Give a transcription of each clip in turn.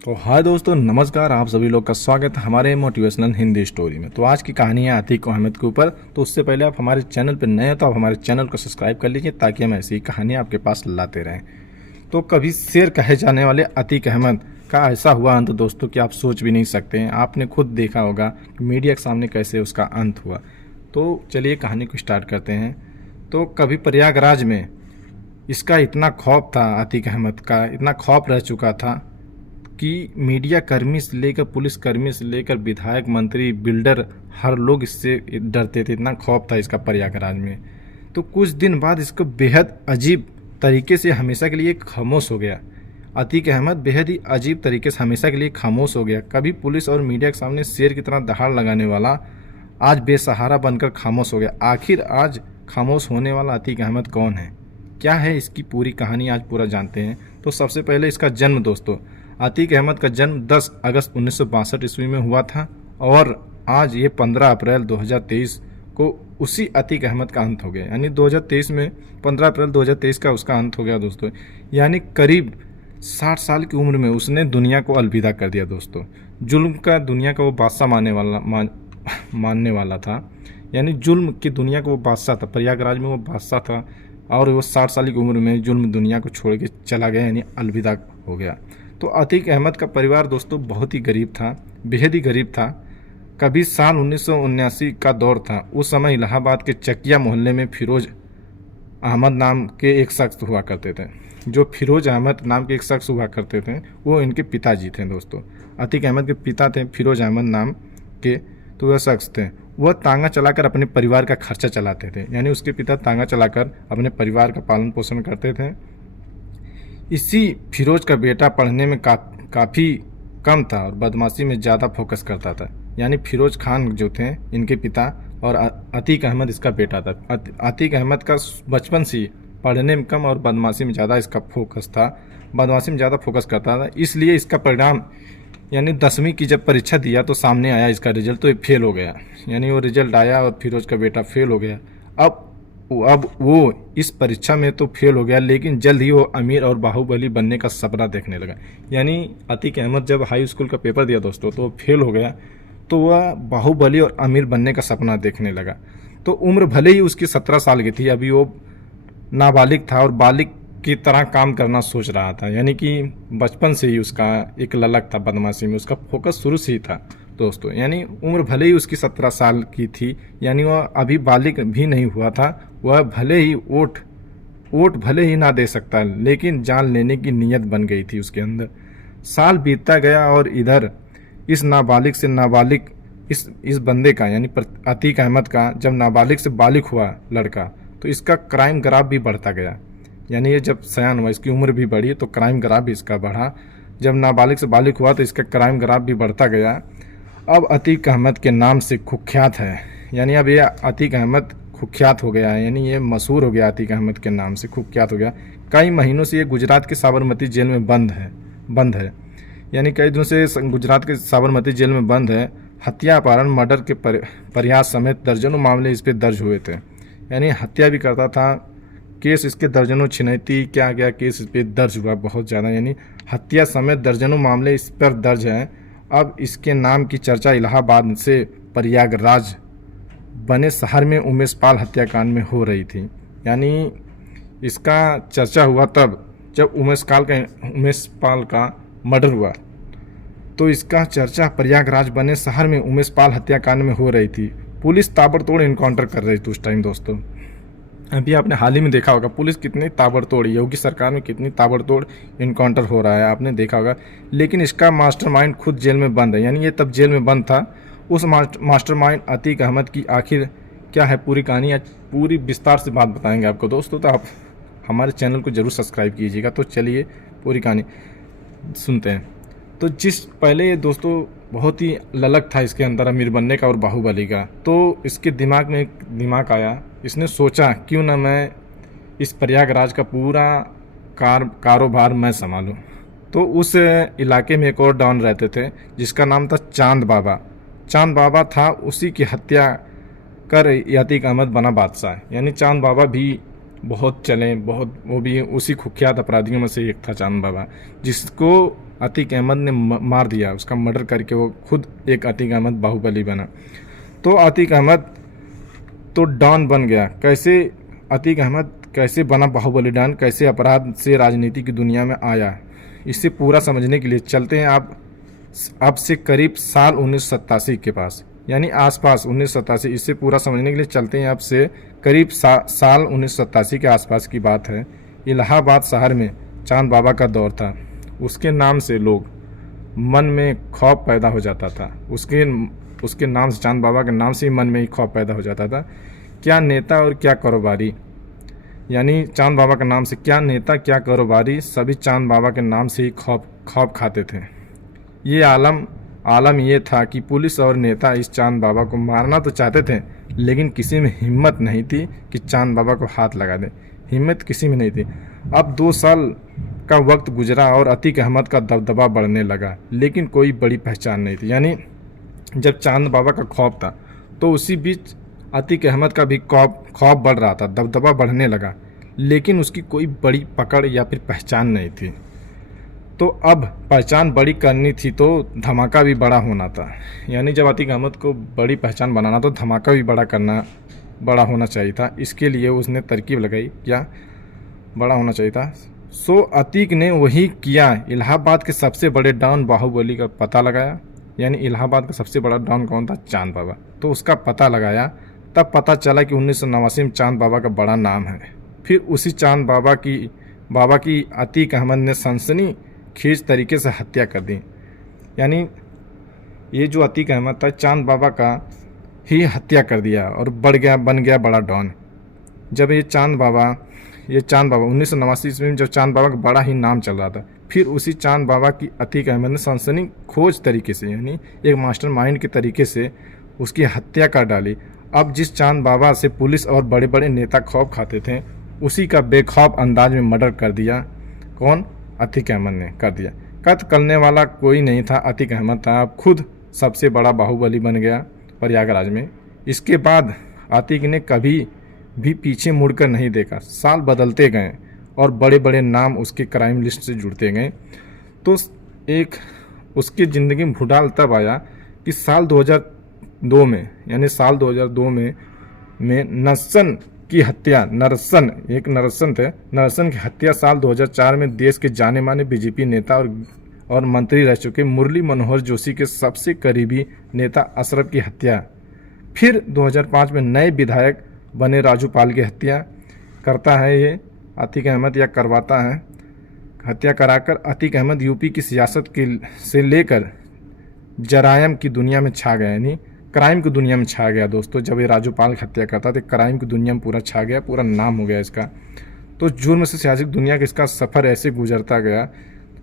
तो हाय दोस्तों, नमस्कार। आप सभी लोग का स्वागत है हमारे मोटिवेशनल हिंदी स्टोरी में। तो आज की कहानी है अतीक अहमद के ऊपर। तो उससे पहले आप हमारे चैनल पर नए हैं तो आप हमारे चैनल को सब्सक्राइब कर लीजिए ताकि हम ऐसी कहानी आपके पास लाते रहें। तो कभी शेर कहे जाने वाले अतीक अहमद का ऐसा हुआ अंत दोस्तों कि आप सोच भी नहीं सकते हैं। आपने खुद देखा होगा कि मीडिया के सामने कैसे उसका अंत हुआ। तो चलिए कहानी को स्टार्ट करते हैं। तो कभी प्रयागराज में इसका इतना खौफ था, अतीक अहमद का इतना खौफ रह चुका था कि मीडिया कर्मी से लेकर पुलिस कर्मी से लेकर विधायक, मंत्री, बिल्डर, हर लोग इससे डरते थे। इतना खौफ था इसका प्रयागराज में। तो कुछ दिन बाद इसको बेहद अजीब तरीके से हमेशा के लिए खामोश हो गया। अतीक अहमद बेहद ही अजीब तरीके से हमेशा के लिए खामोश हो गया। कभी पुलिस और मीडिया के सामने शेर की तरह दहाड़ लगाने वाला आज बेसहारा बनकर खामोश हो गया। आखिर आज खामोश होने वाला अतीक अहमद कौन है, क्या है इसकी पूरी कहानी आज पूरा जानते हैं। तो सबसे पहले इसका जन्म दोस्तों, अतीक अहमद का जन्म 10 अगस्त 1962 ईस्वी में हुआ था और आज ये 15 अप्रैल 2023 को उसी अतीक अहमद का अंत हो गया। यानी 2023 में 15 अप्रैल 2023 का उसका अंत हो गया दोस्तों। यानी करीब 60 साल की उम्र में उसने दुनिया को अलविदा कर दिया दोस्तों। जुल्म का दुनिया का वो बादशाह मानने वाला था। यानी जुल्म की दुनिया का वो बादशाह था, प्रयागराज में वो बादशाह था और वो 60 साल की उम्र में जुल्म दुनिया को छोड़ के चला गया, यानी अलविदा हो गया। तो अतीक अहमद का परिवार दोस्तों बहुत ही गरीब था, बेहद ही गरीब था। कभी साल 1979 का दौर था। उस समय इलाहाबाद के चकिया मोहल्ले में फिरोज अहमद नाम के एक शख्स हुआ करते थे। जो फिरोज अहमद नाम के एक शख्स हुआ करते थे वो इनके पिताजी थे दोस्तों। अतीक अहमद के पिता थे फिरोज अहमद नाम के, तो वह शख्स थे। वह तांगा चलाकर अपने परिवार का खर्चा चलाते थे। यानी उसके पिता तांगा चलाकर अपने परिवार का पालन पोषण करते थे। इसी फिरोज का बेटा पढ़ने में काफ़ी कम था और बदमाशी में ज़्यादा फोकस करता था। यानी फिरोज खान जो थे इनके पिता और अतीक अहमद इसका बेटा था। अतीक अहमद का बचपन से ही पढ़ने में कम और बदमाशी में ज़्यादा इसका फोकस था, बदमाशी में ज़्यादा फोकस करता था। इसलिए इसका परिणाम यानी 10वीं की जब परीक्षा दिया तो सामने आया इसका रिजल्ट, तो ये फेल हो गया। यानी वो रिजल्ट आया और फिरोज का बेटा फेल हो गया। अब वो इस परीक्षा में तो फेल हो गया, लेकिन जल्द ही वो अमीर और बाहुबली बनने का सपना देखने लगा। यानी अतीक अहमद जब हाई स्कूल का पेपर दिया दोस्तों तो वो फेल हो गया, तो वह बाहुबली और अमीर बनने का सपना देखने लगा। तो उम्र भले ही उसकी 17 साल की थी, अभी वो नाबालिग था और बालिग की तरह काम करना सोच रहा था। यानी कि बचपन से ही उसका एक ललक था, बदमाशी में उसका फोकस शुरू से ही था दोस्तों। यानी उम्र भले ही उसकी 17 साल की थी, यानी वह अभी बालिग भी नहीं हुआ था। वह भले ही वोट भले ही ना दे सकता, लेकिन जान लेने की नीयत बन गई थी उसके अंदर। साल बीतता गया और इधर इस नाबालिग से नाबालिग इस बंदे का यानी अतीक अहमद का जब नाबालिग से बालिग हुआ लड़का, तो इसका क्राइम ग्राफ भी बढ़ता गया। यानी ये जब सयान हुआ, इसकी उम्र भी बढ़ी तो क्राइम ग्राफ भी इसका बढ़ा। जब नाबालिग से बालिग हुआ तो इसका क्राइम ग्राफ भी बढ़ता गया। अब अतीक अहमद के नाम से कुख्यात है। यानी अब ये अतीक अहमद कुख्यात हो गया है, यानी ये मशहूर हो गया, अतीक अहमद के नाम से कुख्यात हो गया। कई महीनों से ये गुजरात के साबरमती जेल में बंद है। यानी कई दिनों से गुजरात के साबरमती जेल में बंद है। हत्या, अपहरण, मर्डर के प्रयास समेत दर्जनों मामले इस पर दर्ज हुए थे। यानी हत्या भी करता था, केस इसके दर्जनों, छिनैती क्या क्या केस इस पर दर्ज हुआ बहुत ज़्यादा। यानी हत्या समेत दर्जनों मामले इस पर दर्ज हैं। अब इसके नाम की चर्चा इलाहाबाद से प्रयागराज बने शहर में उमेश पाल हत्याकांड में हो रही थी। यानी इसका चर्चा हुआ तब जब उमेश पाल का मर्डर हुआ, तो इसका चर्चा प्रयागराज बने शहर में उमेश पाल हत्याकांड में हो रही थी। पुलिस ताबड़तोड़ इनकाउंटर कर रही थी उस टाइम दोस्तों। अभी आपने हाल ही में देखा होगा पुलिस कितनी ताबड़तोड़, योगी सरकार में कितनी ताबड़तोड़ इनकाउंटर हो रहा है, आपने देखा होगा। लेकिन इसका मास्टरमाइंड खुद जेल में बंद है। यानी ये तब जेल में बंद था। उस मास्टरमाइंड अतीक अहमद की आखिर क्या है पूरी कहानी, आज पूरी विस्तार से बात बताएंगे आपको दोस्तों। तो आप हमारे चैनल को जरूर सब्सक्राइब कीजिएगा। तो चलिए पूरी कहानी सुनते हैं। तो पहले दोस्तों बहुत ही ललक था इसके अंदर अमीर बनने का और बाहुबली का। तो इसके दिमाग में एक दिमाग आया, इसने सोचा क्यों ना मैं इस प्रयागराज का पूरा कारोबार मैं संभालूं। तो उस इलाके में एक और डॉन रहते थे जिसका नाम था चांद बाबा था। उसी की हत्या कर अतीक अहमद बना बादशाह। यानी चांद बाबा भी बहुत चले, बहुत वो भी उसी कुख्यात अपराधियों में से एक था चांद बाबा, जिसको अतीक अहमद ने मार दिया, उसका मर्डर करके वो खुद एक अतीक अहमद बाहुबली बना। तो अतीक अहमद तो डॉन बन गया। कैसे अतीक अहमद कैसे बना बाहुबली डॉन, कैसे अपराध से राजनीति की दुनिया में आया, इसे पूरा समझने के लिए चलते हैं आप अब से करीब साल 1987 के पास, यानी आसपास 1987। इससे पूरा समझने के लिए चलते हैं अब से करीब साल 1987 के आसपास की बात है। इलाहाबाद शहर में चांद बाबा का दौर था। उसके नाम से लोग मन में खौफ पैदा हो जाता था। उसके नाम से, चांद बाबा के नाम से ही मन में ही खौफ पैदा हो जाता था। क्या नेता और क्या कारोबारी, यानी चांद बाबा के नाम से क्या नेता क्या कारोबारी, सभी चांद बाबा के नाम से ही खौफ खाते थे। ये आलम ये था कि पुलिस और नेता इस चांद बाबा को मारना तो चाहते थे, लेकिन किसी में हिम्मत नहीं थी कि चांद बाबा को हाथ लगा दे। हिम्मत किसी में नहीं थी। अब 2 साल का वक्त गुजरा और अतीक अहमद का दबदबा बढ़ने लगा, लेकिन कोई बड़ी पहचान नहीं थी। यानी जब चांद बाबा का खौफ था तो उसी बीच अतीक अहमद का भी खौफ बढ़ रहा था, दबदबा बढ़ने लगा, लेकिन उसकी कोई बड़ी पकड़ या फिर पहचान नहीं थी। तो अब पहचान बड़ी करनी थी तो धमाका भी बड़ा होना था। यानी जब अतीक अहमद को बड़ी पहचान बनाना तो धमाका भी बड़ा होना चाहिए था। इसके लिए उसने तरकीब लगाई, क्या बड़ा होना चाहिए था। सो अतीक ने वही किया। इलाहाबाद के सबसे बड़े डॉन बाहुबली का पता लगाया। यानी इलाहाबाद का सबसे बड़ा डॉन कौन था? चांद बाबा। तो उसका पता लगाया, तब पता चला कि 1989 में चांद बाबा का बड़ा नाम है। फिर उसी चांद बाबा की अतीक अहमद ने सनसनी खेज तरीके से हत्या कर दी। यानी ये जो अतीक अहमद था, चांद बाबा का ही हत्या कर दिया और बन गया बड़ा डॉन। जब ये चांद बाबा 1989 ईस्वी में जब चांद बाबा का बड़ा ही नाम चल रहा था, फिर उसी चांद बाबा की अतीक अहमद ने सनसनी खोज तरीके से, यानी एक मास्टरमाइंड के तरीके से उसकी हत्या कर डाली। अब जिस चांद बाबा से पुलिस और बड़े बड़े नेता खौफ खाते थे, उसी का बेखौफ अंदाज में मर्डर कर दिया। कौन? अतीक अहमद ने कर दिया। कत्ल करने वाला कोई नहीं था, अतीक अहमद था। अब खुद सबसे बड़ा बाहुबली बन गया प्रयागराज में। इसके बाद अतीक ने कभी भी पीछे मुड़कर नहीं देखा। साल बदलते गए और बड़े बड़े नाम उसके क्राइम लिस्ट से जुड़ते गए। तो एक उसकी ज़िंदगी में भूडाल तब आया कि साल 2002 में, यानी साल 2002 में नरसन की हत्या, नरसन की हत्या साल 2004 में देश के जाने माने बीजेपी नेता और मंत्री रह चुके मुरली मनोहर जोशी के सबसे करीबी नेता अशरफ की हत्या। फिर 2005 में नए विधायक बने राजू पाल की हत्या करता है ये अतीक अहमद, या करवाता है। हत्या कराकर अतीक अहमद यूपी की सियासत से लेकर जरायम की दुनिया में छा गया, यानी क्राइम की दुनिया में छा गया। दोस्तों, जब ये राजू पाल की हत्या करता तो क्राइम की दुनिया में पूरा छा गया, पूरा नाम हो गया इसका। तो जुर्म से सियासत दुनिया का इसका सफ़र ऐसे गुजरता गया।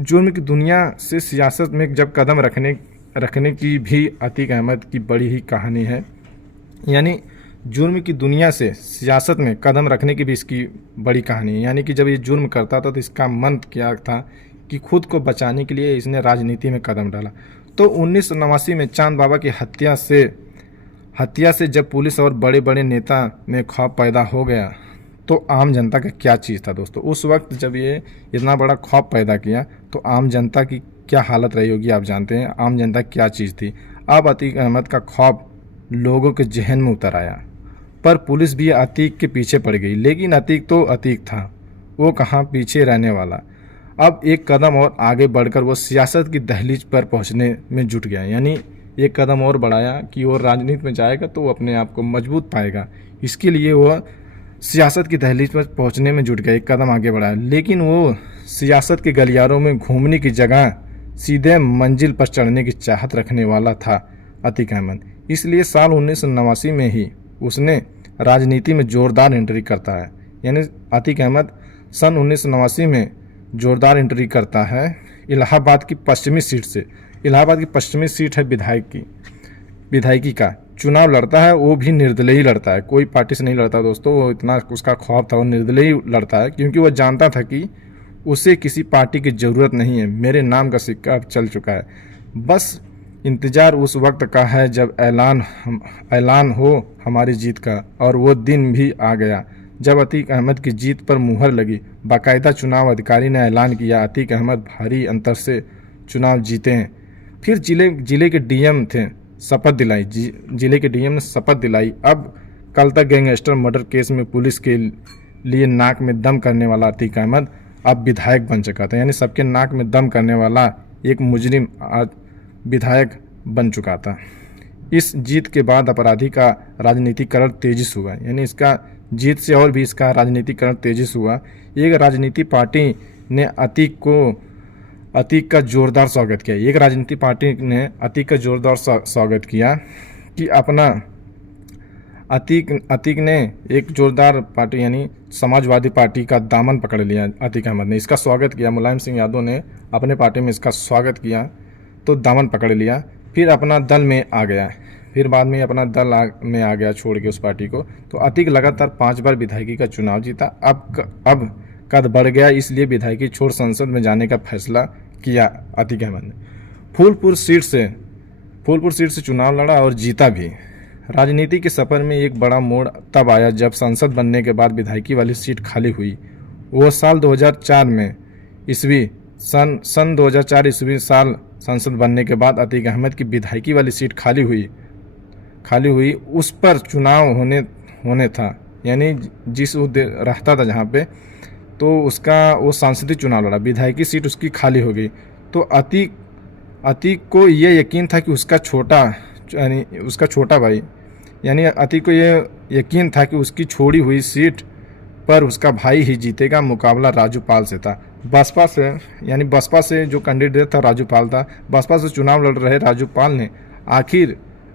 जुर्म की दुनिया से सियासत में जब कदम रखने की भी अतीक अहमद की बड़ी ही कहानी है। यानी जुर्म की दुनिया से सियासत में कदम रखने की भी इसकी बड़ी कहानी है। यानी कि जब ये जुर्म करता था तो इसका मन क्या था कि खुद को बचाने के लिए इसने राजनीति में कदम डाला। तो 1989 में चांद बाबा की हत्या से जब पुलिस और बड़े बड़े नेता में खौफ पैदा हो गया, तो आम जनता का क्या चीज़ था दोस्तों? उस वक्त जब ये इतना बड़ा खौफ पैदा किया तो आम जनता की क्या हालत रही होगी, आप जानते हैं। आम जनता क्या चीज़ थी। अब अतीक अहमद का खौफ लोगों के जहन में उतर आया, पर पुलिस भी अतीक के पीछे पड़ गई। लेकिन अतीक तो अतीक था, वो कहाँ पीछे रहने वाला। अब एक कदम और आगे बढ़कर वो सियासत की दहलीज पर पहुंचने में जुट गया। यानी एक कदम और बढ़ाया कि वो राजनीति में जाएगा तो वो अपने आप को मजबूत पाएगा। इसके लिए वो सियासत की दहलीज पर पहुंचने में जुट गया, एक कदम आगे बढ़ाया। लेकिन वो सियासत के गलियारों में घूमने की जगह सीधे मंजिल पर चढ़ने की चाहत रखने वाला था अतीक अहमद। इसलिए साल 1989 में ही उसने राजनीति में जोरदार एंट्री करता है। यानी अतीक अहमद सन 1989 में जोरदार एंट्री करता है इलाहाबाद की पश्चिमी सीट से। इलाहाबाद की पश्चिमी सीट है विधायकी का चुनाव लड़ता है। वो भी निर्दलीय लड़ता है, कोई पार्टी से नहीं लड़ता दोस्तों। वो इतना उसका खौफ था, वो निर्दलीय लड़ता है, क्योंकि वो जानता था कि उसे किसी पार्टी की ज़रूरत नहीं है। मेरे नाम का सिक्का अब चल चुका है, बस इंतज़ार उस वक्त का है जब ऐलान हो हमारी जीत का। और वो दिन भी आ गया जब अतीक अहमद की जीत पर मुहर लगी। बाकायदा चुनाव अधिकारी ने ऐलान किया, अतीक अहमद भारी अंतर से चुनाव जीते हैं। फिर जिले के डीएम थे, शपथ दिलाई, जिले के डीएम ने शपथ दिलाई। अब कल तक गैंगस्टर मर्डर केस में पुलिस के लिए नाक में दम करने वाला अतीक अहमद अब विधायक बन चुका था। यानी सबके नाक में दम करने वाला एक मुजरिम आज विधायक बन चुका था। इस जीत के बाद अपराधी का राजनीतिकरण तेजिस हुआ। यानी इसका जीत से और भी इसका राजनीतिकरण तेजिस हुआ। एक राजनीतिक पार्टी ने अतीक का जोरदार स्वागत किया। एक राजनीतिक पार्टी ने अतीक का जोरदार स्वागत किया कि अपना अतीक ने एक जोरदार पार्टी यानी समाजवादी पार्टी का दामन पकड़ लिया। अतीक अहमद ने इसका स्वागत किया। मुलायम सिंह यादव ने अपने पार्टी में इसका स्वागत किया तो दामन पकड़ लिया। फिर अपना दल में आ गया, फिर बाद में अपना दल में आ गया छोड़ के उस पार्टी को। तो अतीक लगातार 5 बार विधायकी का चुनाव जीता। अब कद बढ़ गया, इसलिए विधायकी छोड़ संसद में जाने का फैसला किया अतीक अहमद ने। फूलपुर सीट से चुनाव लड़ा और जीता भी। राजनीति के सफर में एक बड़ा मोड़ तब आया जब संसद बनने के बाद विधायकी वाली सीट खाली हुई। वो साल 2004 में सन 2004 ईस्वी साल संसद बनने के बाद अतीक अहमद की विधायकी वाली सीट खाली हुई। उस पर चुनाव होने था, यानी जिस रहता था जहाँ पे, तो वो सांसदीय चुनाव लड़ा, विधायकी सीट उसकी खाली हो गई। तो अतीक को ये यकीन था कि उसका छोटा भाई यानी अतीक को ये यकीन था कि उसकी छोड़ी हुई सीट पर उसका भाई ही जीतेगा। मुकाबला राजू पाल से था, बसपा से जो कैंडिडेट था राजू पाल था। बसपा से चुनाव लड़ रहे राजू पाल ने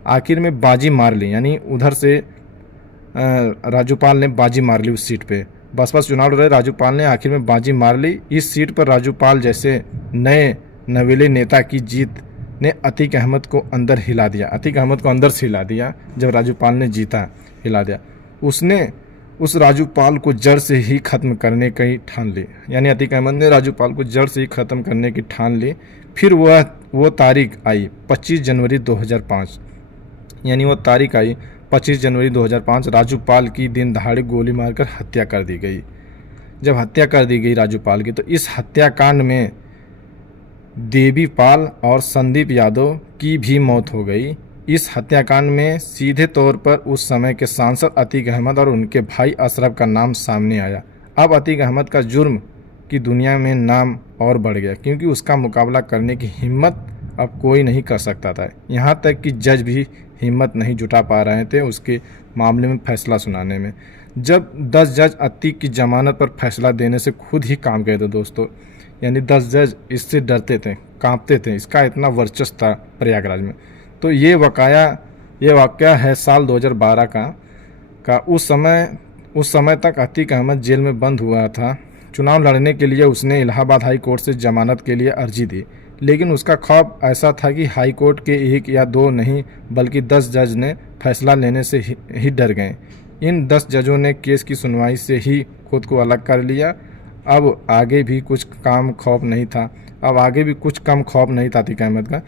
आखिर में बाजी मार ली। यानी उधर से राजू पाल ने बाजी मार ली उस सीट पे। बसपा से चुनाव लड़ रहे राजू पाल ने आखिर में बाजी मार ली। इस सीट पर राजू पाल जैसे नए नवेले नेता की जीत ने अतीक अहमद को अंदर हिला दिया। अतीक अहमद को अंदर से हिला दिया। जब राजू पाल ने जीता, हिला दिया। उसने उस राजू पाल को जड़ से ही खत्म करने की ठान ली। यानी अतीक अहमद ने राजू पाल को जड़ से ही खत्म करने की ठान ली। फिर वो तारीख आई 25 जनवरी 2005। यानी वो तारीख आई 25 जनवरी 2005। राजू पाल की दिन दहाड़े गोली मारकर हत्या कर दी गई। जब हत्या कर दी गई राजू पाल की, तो इस हत्याकांड में देवी पाल और संदीप यादव की भी मौत हो गई। इस हत्याकांड में सीधे तौर पर उस समय के सांसद अतीक अहमद और उनके भाई अशरफ का नाम सामने आया। अब अतीक अहमद का जुर्म की दुनिया में नाम और बढ़ गया, क्योंकि उसका मुकाबला करने की हिम्मत अब कोई नहीं कर सकता था। यहाँ तक कि जज भी हिम्मत नहीं जुटा पा रहे थे उसके मामले में फैसला सुनाने में। जब 10 जज अतीक की जमानत पर फैसला देने से खुद ही काम गए थे दोस्तों। यानी 10 जज इससे डरते थे, कांपते थे, इसका इतना वर्चस्व था प्रयागराज में। तो ये वाकया है साल 2012 का। उस समय तक अतीक अहमद जेल में बंद हुआ था। चुनाव लड़ने के लिए उसने इलाहाबाद हाई कोर्ट से जमानत के लिए अर्जी दी, लेकिन उसका ख्वाब ऐसा था कि हाई कोर्ट के 1 या 2 नहीं बल्कि 10 जज ने फैसला लेने से ही डर गए। इन 10 जजों ने केस की सुनवाई से ही खुद को अलग कर लिया। अब आगे भी कुछ कम खौफ नहीं था अतीक अहमद का।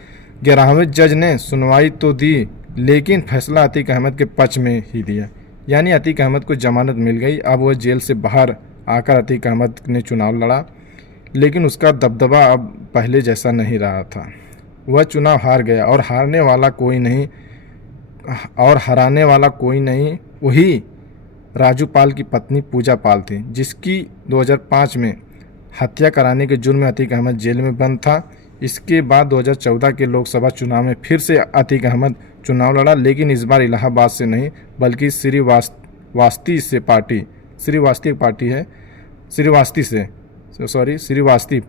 11वें जज ने सुनवाई तो दी, लेकिन फैसला अतीक अहमद के पक्ष में ही दिया। यानी अतीक अहमद को जमानत मिल गई। अब वह जेल से बाहर आकर अतीक अहमद ने चुनाव लड़ा, लेकिन उसका दबदबा अब पहले जैसा नहीं रहा था। वह चुनाव हार गया और हराने वाला कोई नहीं, वही राजू पाल की पत्नी पूजा पाल थी, जिसकी 2005 में हत्या कराने के जुर्म में अतीक अहमद जेल में बंद था। इसके बाद 2014 के लोकसभा चुनाव में फिर से अतीक अहमद चुनाव लड़ा, लेकिन इस बार इलाहाबाद से नहीं बल्कि श्रीवास्ती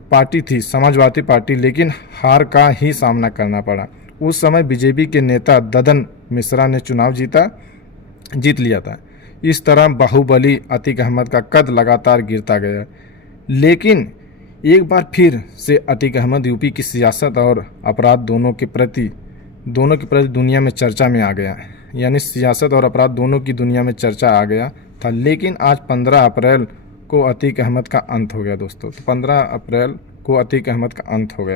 पार्टी थी, समाजवादी पार्टी, लेकिन हार का ही सामना करना पड़ा। उस समय बीजेपी के नेता ददन मिश्रा ने चुनाव जीत लिया था। इस तरह बाहुबली अतीक अहमद का कद लगातार गिरता गया, लेकिन एक बार फिर से अतीक अहमद यूपी की सियासत और अपराध दोनों के प्रति दुनिया में चर्चा में आ गया। यानी सियासत और अपराध दोनों की दुनिया में चर्चा आ गया था। लेकिन आज 15 अप्रैल को अतीक अहमद का अंत हो गया दोस्तों। तो 15 अप्रैल को अतीक अहमद का अंत हो गया।